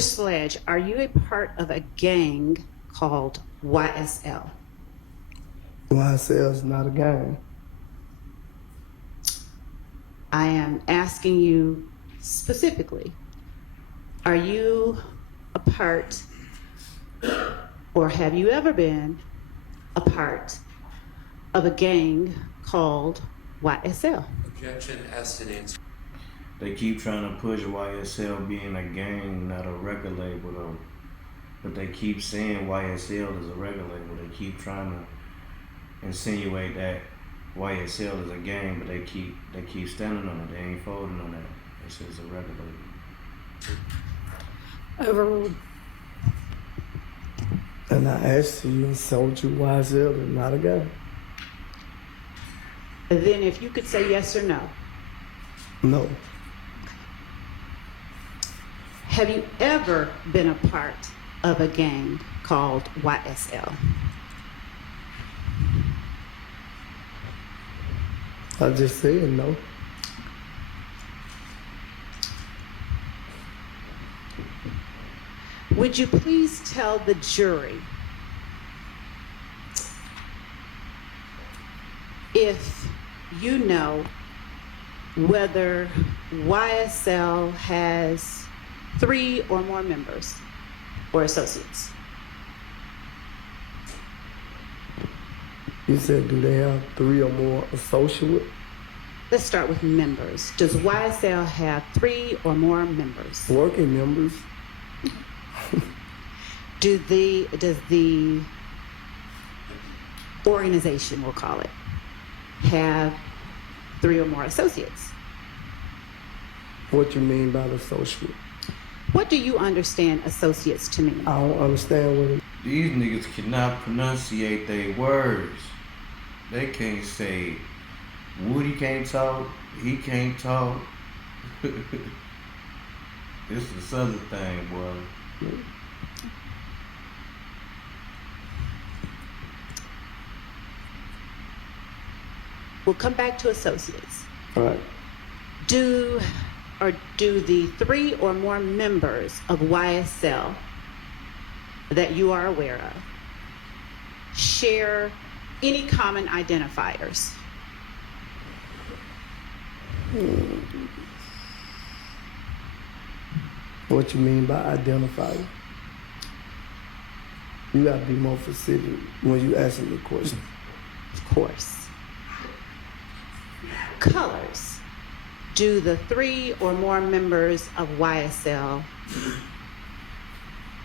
Sledge, are you a part of a gang called YSL? YSL is not a gang. I am asking you specifically, are you a part, or have you ever been a part of a gang called YSL? Objection, asked and answered. They keep trying to push YSL being a gang, not a record label though. But they keep saying YSL is a record label. They keep trying to insinuate that YSL is a gang, but they keep standing on it. They ain't folding on that. They say it's a record label. Overruled. And I asked you and told you YSL is not a gang. Then if you could say yes or no. No. Have you ever been a part of a gang called YSL? I just said no. Would you please tell the jury if you know whether YSL has 3 or more members or associates? You said, do they have 3 or more associates? Let's start with members. Does YSL have 3 or more members? Working members. Does the organization, we'll call it, have 3 or more associates? What you mean by the associate? What do you understand associates to mean? I don't understand what it These niggas cannot pronunciate their words. They can't say, Woody can't talk, he can't talk. It's a southern thing, boy. We'll come back to associates. All right. Do the 3 or more members of YSL that you are aware of share any common identifiers? What you mean by identifying? You gotta be more specific when you asking the question. Of course. Colors. Do the 3 or more members of YSL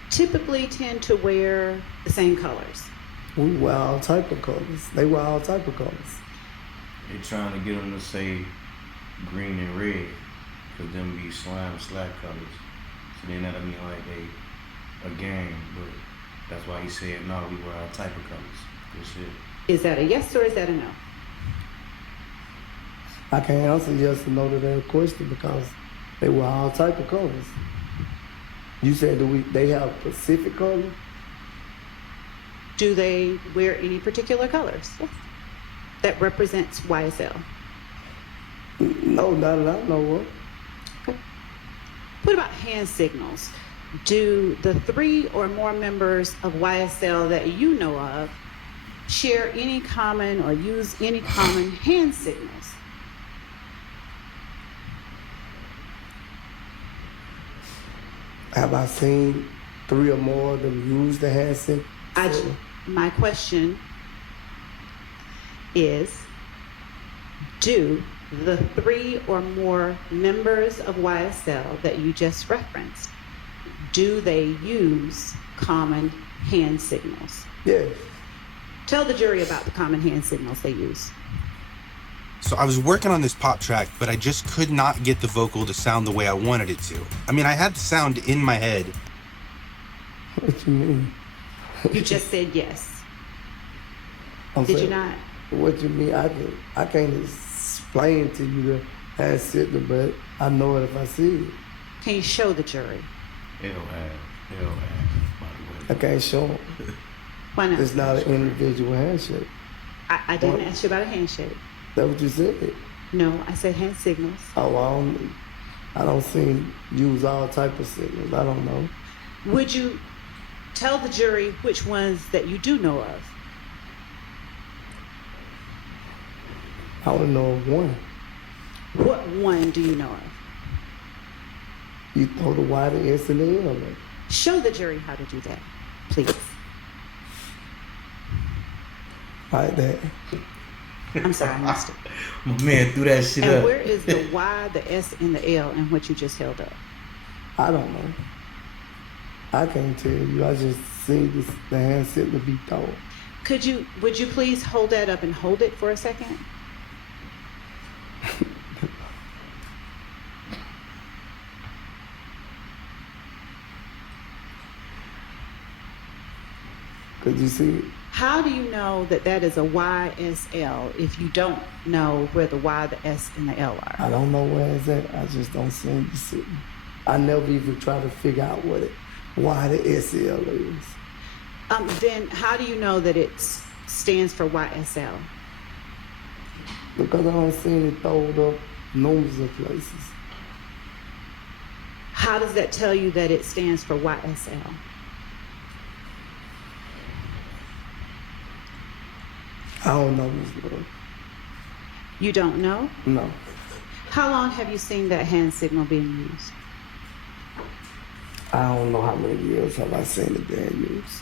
typically tend to wear the same colors? We wear all type of colors. They wear all type of colors. They trying to get them to say green and red, cause them be slime slack colors. So then that'll mean like they a gang, but that's why he said no, we wear all type of colors. Good shit. Is that a yes or is that a no? I can't answer yes or no to that question because they wear all type of colors. You said they have specific colors? Do they wear any particular colors? Yes. That represents YSL? No, not that I know of. Okay. What about hand signals? Do the 3 or more members of YSL that you know of share any common or use any common hand signals? Have I seen 3 or more of them use the hand signal? My question is, do the 3 or more members of YSL that you just referenced, do they use common hand signals? Yes. Tell the jury about the common hand signals they use. So I was working on this pop track, but I just could not get the vocal to sound the way I wanted it to. I mean, I had the sound in my head. What you mean? You just said yes. I'm Did saying, you not? What you mean? I can't explain to you the hand signal, but I know it if I see it. Can you show the jury? L by the way. I can't show them. Why not? It's not an individual handshake. I didn't ask you about a handshake. That's what you said. No, I said hand signals. Oh, I don't see use all type of signals. I don't know. Would you tell the jury which ones that you do know of? I only know of one. What one do you know of? You throw the Y, the S, and the L in. Show the jury how to do that, please. Like that. I'm sorry, I missed it. My man threw that shit And up. where is the Y, the S, and the L in what you just held up? I don't know. I can't tell you. I just seen the hand signal be thrown. Would you please hold that up and hold it for a second? Could you see it? How do you know that that is a YSL if you don't know where the Y, the S, and the L are? I don't know where it's at. I just don't see it sitting. I never even try to figure out why the SL is. Then how do you know that it stands for YSL? Because I don't see it throwed up numbers of places. How does that tell you that it stands for YSL? I don't know, Ms. Lord. You don't know? No. How long have you seen that hand signal being used? I don't know how many years have I seen it being used.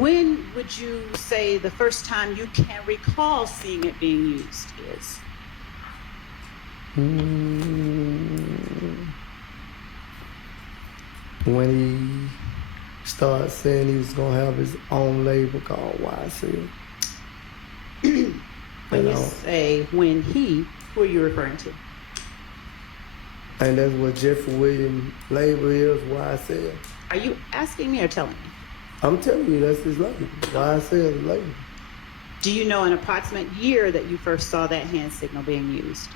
When would you say the first time you can recall seeing it being used is? When he started saying he was gonna have his own label called YSL. When you say when he, who are you referring to? And that's what Jeffrey Williams' label is, YSL. Are you asking me or telling me? I'm telling you, that's his label. YSL is label. Do you know an approximate year that you first saw that hand signal being used?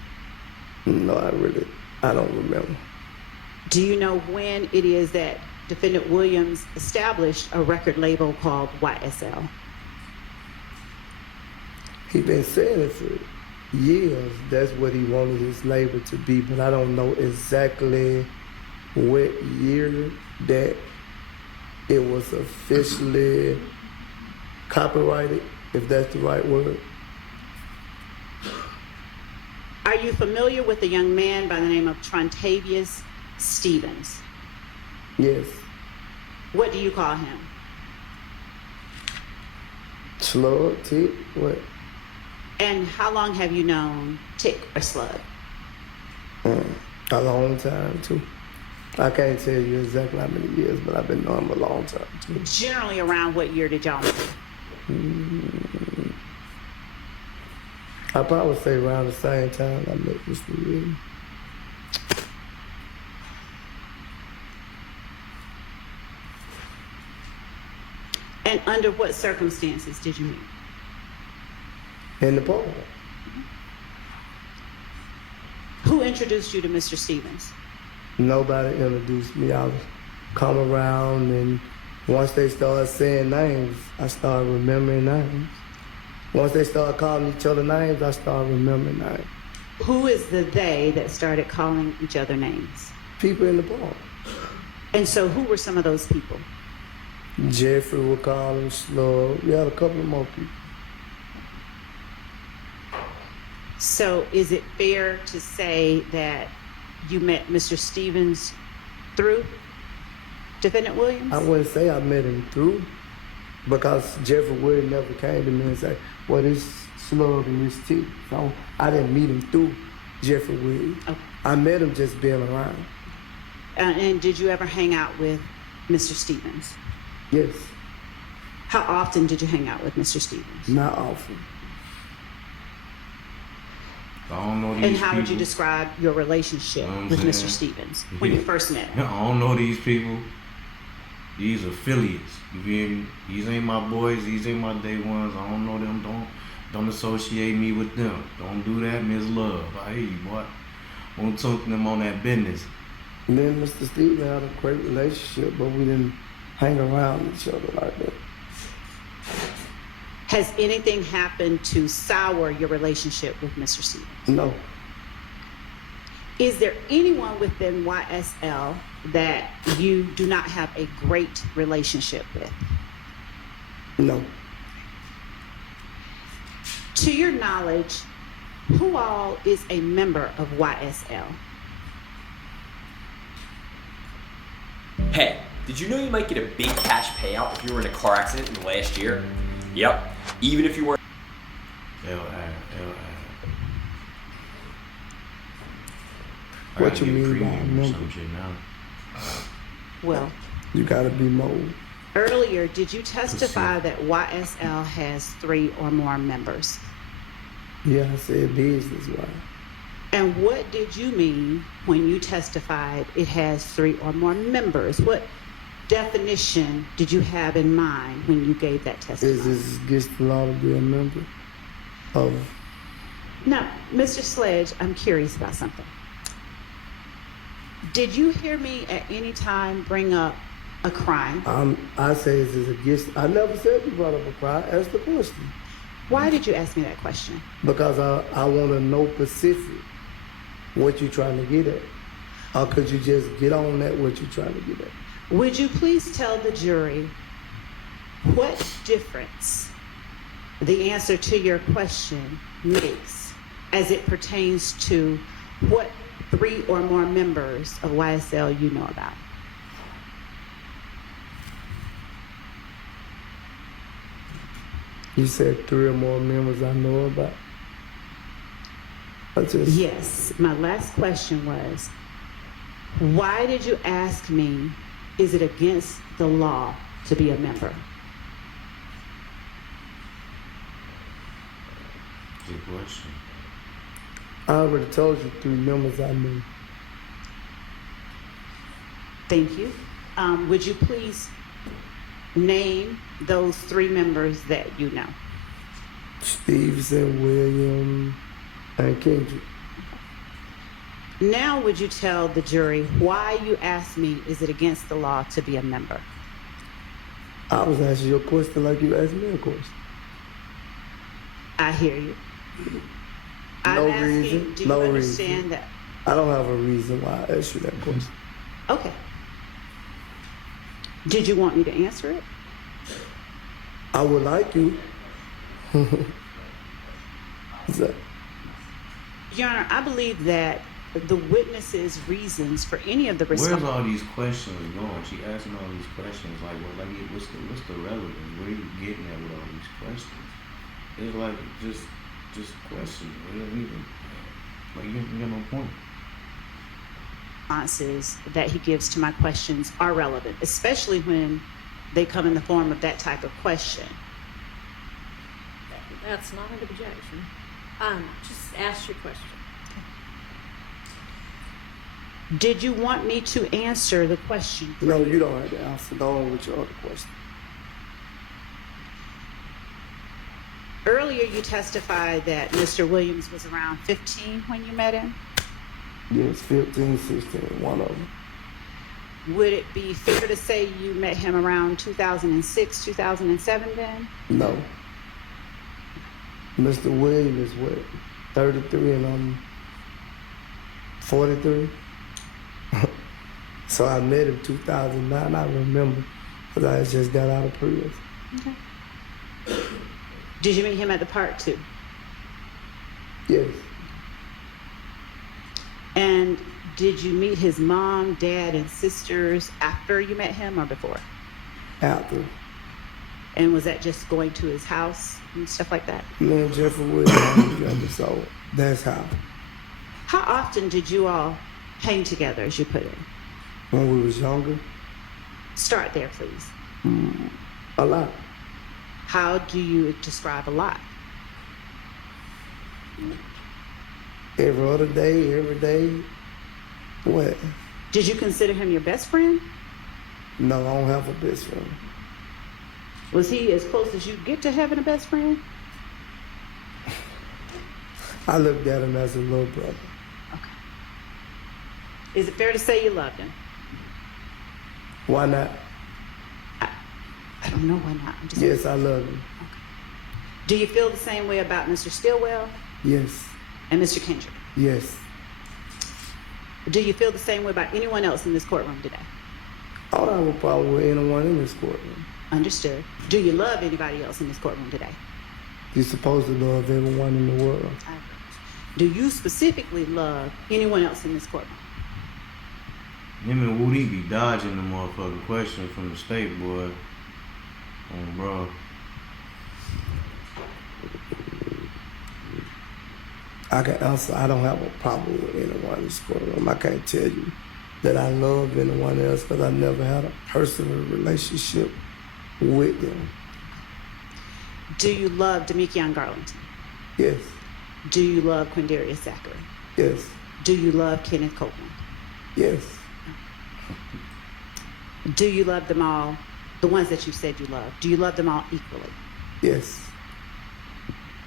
No, I don't remember. Do you know when it is that Defendant Williams established a record label called YSL? He been saying it for years. That's what he wanted his label to be, but I don't know exactly what year that it was officially copyrighted, if that's the right word. Are you familiar with a young man by the name of Trontavious Stevens? Yes. What do you call him? Slug, tick, what? And how long have you known Tick or Slug? A long time, too. I can't tell you exactly how many years, but I've been knowing him a long time, too. Generally around what year did y'all meet? I probably say around the same time I met Mr. Williams. And under what circumstances did you meet? In the park. Who introduced you to Mr. Stevens? Nobody introduced me. I was come around, and once they started saying names, I started remembering names. Once they started calling each other names, I started remembering names. Who is the they that started calling each other names? People in the park. And so who were some of those people? Jeffrey would call him Slug. We had a couple of more people. So is it fair to say that you met Mr. Stevens through Defendant Williams? I wouldn't say I met him through, because Jeffrey Williams never came to me and said, well, this Slug and this T. So I didn't meet him through Jeffrey Williams. Okay. I met him just being around. And did you ever hang out with Mr. Stevens? Yes, How often did you hang out with Mr. Stevens? not often. I don't know these And how would you people. describe your relationship You know what I'm with Mr. saying? Stevens when you first met him? I don't know these people. These affiliates. You feel me? These ain't my boys. These ain't my day ones. I don't know them. Don't associate me with them. Don't do that, Miss Love. I hear you, boy. Won't talk to them on that business. And then Mr. Stevens had a great relationship, but we didn't hang around each other like that. Has anything happened to sour your relationship with Mr. Stevens? No, Is there anyone within YSL that you do not have a great relationship with? No. To your knowledge, who all is a member of YSL? Hey, did you know you might get a big cash payout if you were in a car accident in the last year? Yep, even if you weren't. What you mean by premium or member? some shit now? Well, You gotta be mold. earlier, did you testify that YSL has 3 or more members? Yeah, I said business-wise. And what did you mean when you testified it has 3 or more members? What definition did you have in mind when you gave that Is testimony? this against the law to be a member of? Now, Mr. Sledge, I'm curious about something. Did you hear me at any time bring up a crime? I say is this against? I never said you brought up a crime. Ask the question. Why did you ask me that question? Because I want to know specific what you're trying to get at. Or could you just get on that what you're trying to get at? Would you please tell the jury what difference the answer to your question makes as it pertains to what 3 or more members of YSL you know about? You said 3 or more members I know about. Yes, my last question was, why did you ask me, is it against the law to be a member? Good question. I already told you 3 members I knew. Thank you. Would you please name those 3 members that you know? Stevenson, William, and Kendrick. Now would you tell the jury why you asked me, is it against the law to be a member? I was asking you a question like you asked me a question. I hear you. No I'm asking, reason, do you no understand reason. that? I don't have a reason why I asked you that question. Okay. Did you want me to answer it? I would like you. Is that? Your Honor, I believe that the witness's reasons for any of the Where's response. all these questions going? She asking all these questions. Like, what's the relevance? Where are you getting at with all these questions? It's like just questions. You don't even like you got no point. Responses that he gives to my questions are relevant, especially when they come in the form of that type of question. That's not an objection. Just ask your question. Did you want me to answer the question? No, you don't have to answer. Go on with your other question. Earlier, you testified that Mr. Williams was around 15 when you met him. Yes, 15, 16, one of them. Would it be fair to say you met him around 2006, 2007 then? No. Mr. Williams is what? 33 and I'm 43. So I met him 2009, I remember, because I had just got out of prison. Okay. Did you meet him at the park too? Yes. And did you meet his mom, dad, and sisters after you met him or before? After. And was that just going to his house and stuff like that? Me and Jeffrey Williams together, so that's how. How often did you all hang together, as you put it? When we was younger, Start there, please. a lot. How do you describe a lot? Every other day, every day. What? Did you consider him your best friend? No, I don't have a best friend. Was he as close as you get to having a best friend? I looked at him as a little brother. Okay. Is it fair to say you loved him? Why not? I don't know why not. I'm just Yes, I love him. Do you feel the same way about Mr. Stillwell Yes, and Mr. Kendrick? yes. Do you feel the same way about anyone else in this courtroom today? I don't have a problem with anyone in this courtroom. Understood. Do you love anybody else in this courtroom today? You're supposed to love everyone in the world. Do you specifically love anyone else in this courtroom? Him and Woody be dodging the motherfucking question from the state, boy. Bro. I can answer, I don't have a problem with anyone in this courtroom. I can't tell you that I love anyone else because I never had a personal relationship with them. Do you love Demekion Garlington? Yes, Do you love Quindarius Zachary? yes, Do you love Kenneth Copeland? yes, Do you love them all, the ones that you said you love? Do you love them all equally? yes.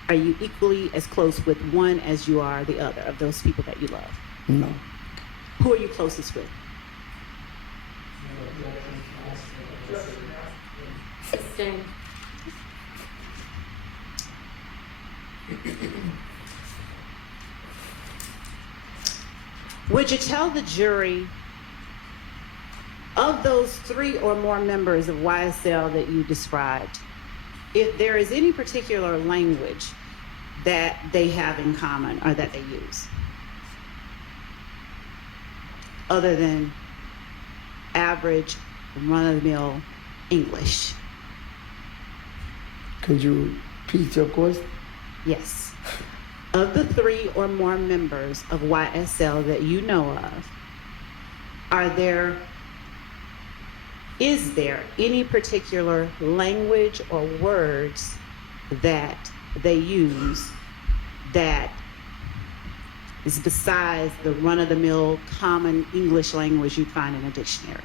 Are you equally as close with one as you are the other of those people that you love? No. Who are you closest with? Sustain. Would you tell the jury of those 3 or more members of YSL that you described, if there is any particular language that they have in common or that they use, other than average, run-of-the-mill English? Could you repeat your question? Yes. Of the 3 or more members of YSL that you know of, is there any particular language or words that they use that is besides the run-of-the-mill common English language you find in a dictionary?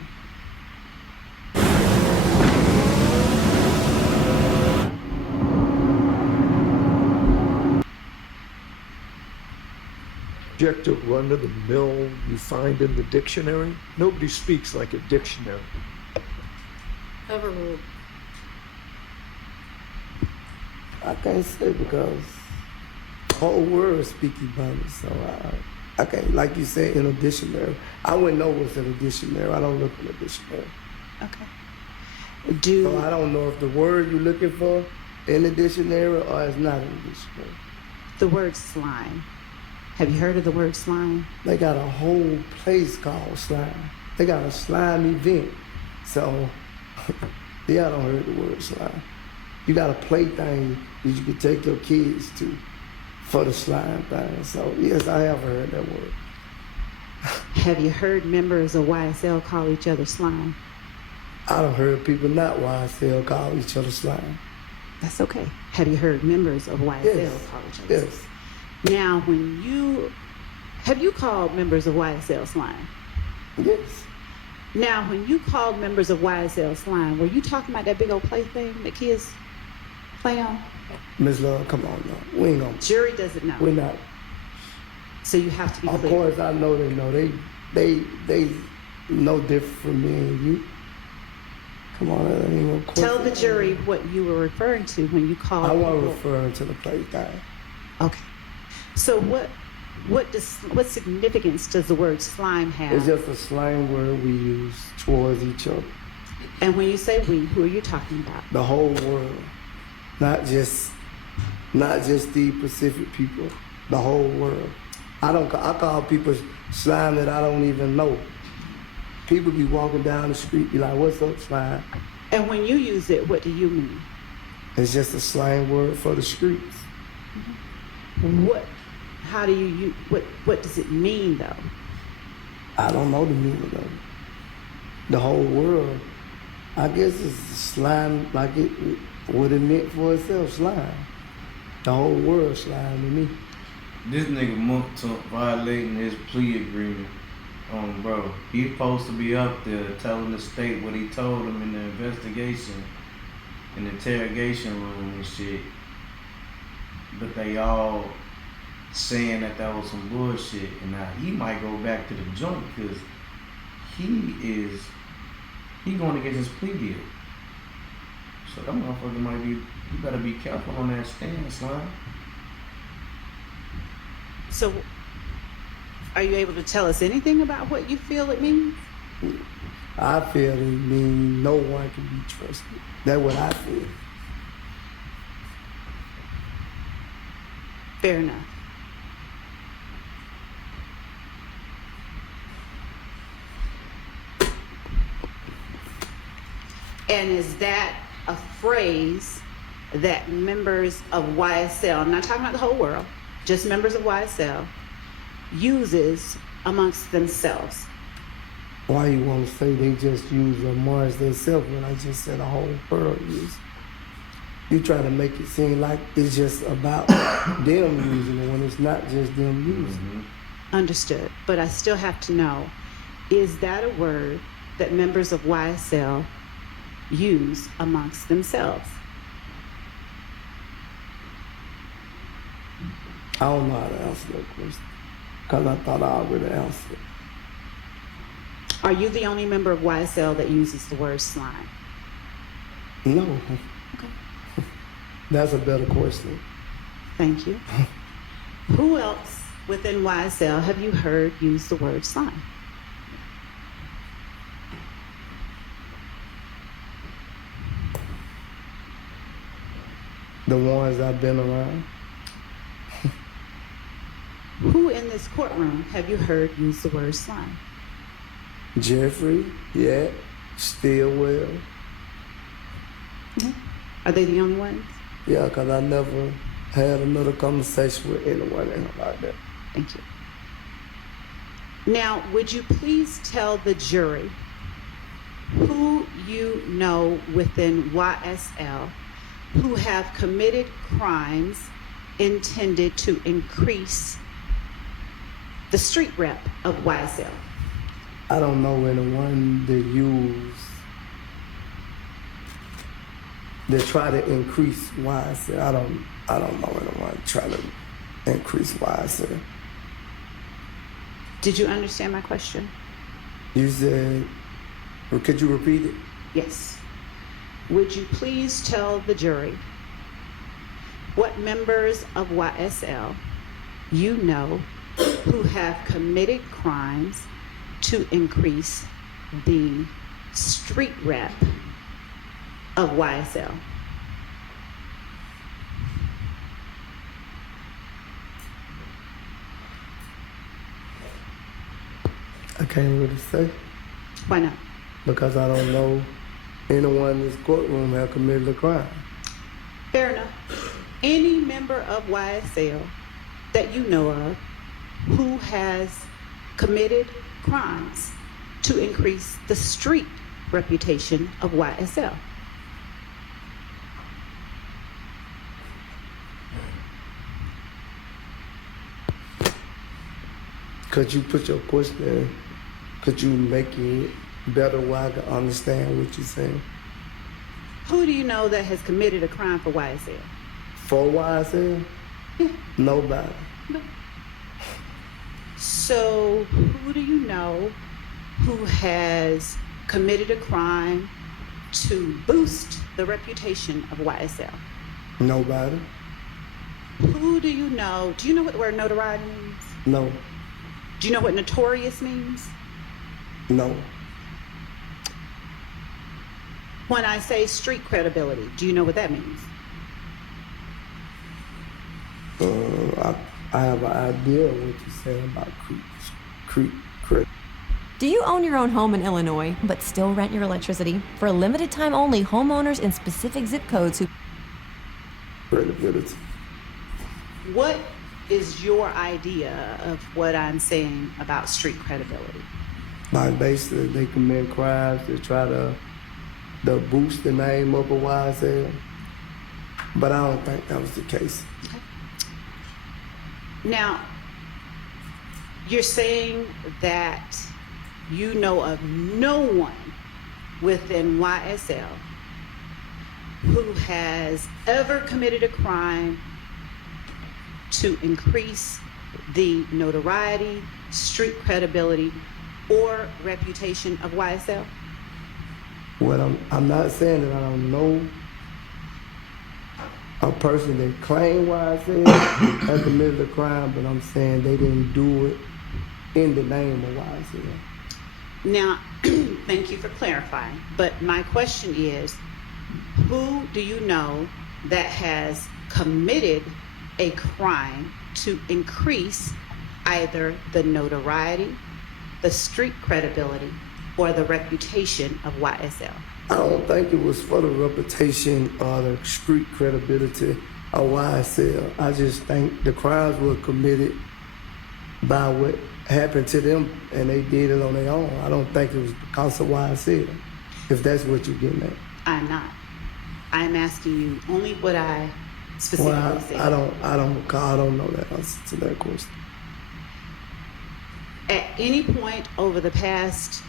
Objective run-of-the-mill you find in the dictionary? Nobody speaks like a dictionary. Overruled. I can't say because the whole world speak Ebonics, so I can't, like you said, in a dictionary. I wouldn't know what's in a dictionary. I don't look in a dictionary. Okay. So I don't know if the word you're looking for in the dictionary or it's not in the dictionary. The word slime. Have you heard of the word slime? They got a whole place called slime. They got a slime event. So, yeah, I don't heard the word slime. You got a plaything that you can take your kids to for the slime thing. So, yes, I have heard that word. Have you heard members of YSL call each other slime? I done heard people not YSL call each other slime. That's okay. Have you heard members of YSL Yes, call each other slime? yes. Now, have you called members of YSL slime? Yes. Now, when you called members of YSL slime, were you talking about that big old plaything that kids play on? Miss Love, come on now. We ain't gonna. Jury doesn't know. We're not. So you have to be Of clear. course, I know they know. They no different from me and you. Come on, that ain't no question. Tell the jury what you were referring to when you called I wasn't people. referring to the plaything. Okay. So what significance does the word slime have? It's just a slang word we use towards each other. And when you say we, who are you talking about? The whole world, not just the Pacific people. The whole world. I call people slime that I don't even know. People be walking down the street, be like, "What's up, slime?" And when you use it, what do you mean? It's just a slang word for the streets. How do you use, what does it mean though? I don't know the meaning of it. The whole world, I guess it's slime like what it meant for itself, slime. The whole world slime to me. This nigga Mounk Tounk violating his plea agreement. Bro, he's supposed to be up there telling the state what he told him in the investigation, in the interrogation room and shit. But they all saying that was some bullshit, and now he might go back to the joint because he going to get his plea deal. So that motherfucker might be, you better be careful on that stand, slime. So Are you able to tell us anything about what you feel it means? I feel it means no one can be trusted. That's what I feel. Fair enough. And is that a phrase that members of YSL, I'm not talking about the whole world, just members of YSL, uses amongst themselves? Why you want to say they just use amongst themselves when I just said the whole world use? You try to make it seem like it's just about them using it when it's not just them using it. Understood, but I still have to know, is that a word that members of YSL use amongst themselves? I don't know how to answer that question because I thought I already answered. Are you the only member of YSL that uses the word slime? No. Okay. That's a better question. Thank you. Who else within YSL have you heard use the word slime? The ones I've been around. Who in this courtroom have you heard use the word slime? Jeffrey, yeah, Stillwell. Are they the only ones? Yeah, because I never had another conversation with anyone like that. Thank you. Now, would you please tell the jury who you know within YSL who have committed crimes intended to increase the street rep of YSL? I don't know anyone that try to increase YSL. I don't know anyone try to increase YSL. Did you understand my question? You said, or could you repeat it? Yes. Would you please tell the jury what members of YSL you know who have committed crimes to increase the street rep of YSL? I can't really say Why not? because I don't know anyone in this courtroom have committed a crime. Fair enough. Any member of YSL that you know of who has committed crimes to increase the street reputation of YSL? Could you put your question, could you make it better where I can understand what you're saying? Who do you know that has committed a crime for YSL? For YSL? Yeah. Nobody. No. So, who do you know who has committed a crime to boost the reputation of YSL? Nobody. Who do you know? Do you know what the word notoriety means? No. Do you know what notorious means? No. When I say street credibility, do you know what that means? I have an idea of what you're saying about creep. Do you own your own home in Illinois, but still rent your electricity? For a limited time only, homeowners in specific zip codes who... Credibility. What is your idea of what I'm saying about street credibility? Like basically they commit crimes to try to boost the name of a YSL. But I don't think that was the case. Okay. Now, you're saying that you know of no one within YSL who has ever committed a crime to increase the notoriety, street credibility, or reputation of YSL? Well, I'm not saying that I don't know a person that claimed YSL has committed a crime, but I'm saying they didn't do it in the name of YSL. Now, thank you for clarifying, but my question is, who do you know that has committed a crime to increase either the notoriety, the street credibility, or the reputation of YSL? I don't think it was for the reputation or the street credibility of YSL. I just think the crimes were committed by what happened to them, and they did it on their own. I don't think it was because of YSL, if that's what you're getting at. I'm not. I'm asking you only what I specifically said. I don't know the answer to that question. At any point over the past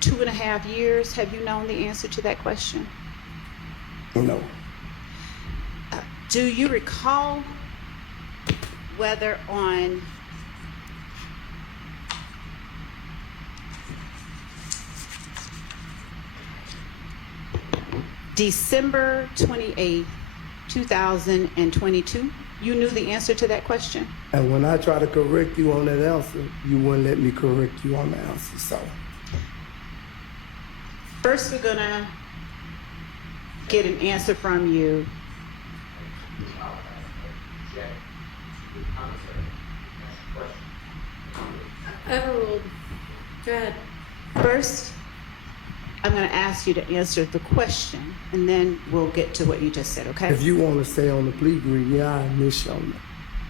2.5 years, have you known the answer to that question? No. Do you recall whether on December 28th, 2022, you knew the answer to that question? And when I try to correct you on that answer, you wouldn't let me correct you on the answer, so. First, we're gonna get an answer from you. Overruled. Go ahead. First, I'm gonna ask you to answer the question, and then we'll get to what you just said, okay? If you want to say on the plea agreement, yeah, I initial on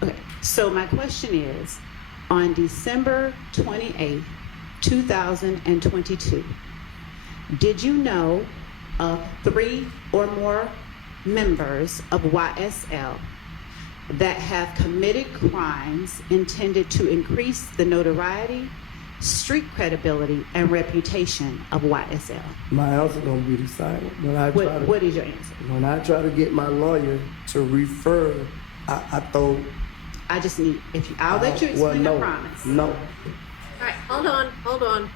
that. Okay, so my question is, on December 28th, 2022, did you know of 3 or more members of YSL that have committed crimes intended to increase the notoriety, street credibility, and reputation of YSL? My answer gonna be the same. What is your answer? When I try to get my lawyer to refer, I throw. I just need, I'll let you explain, I promise. No. All right, hold on.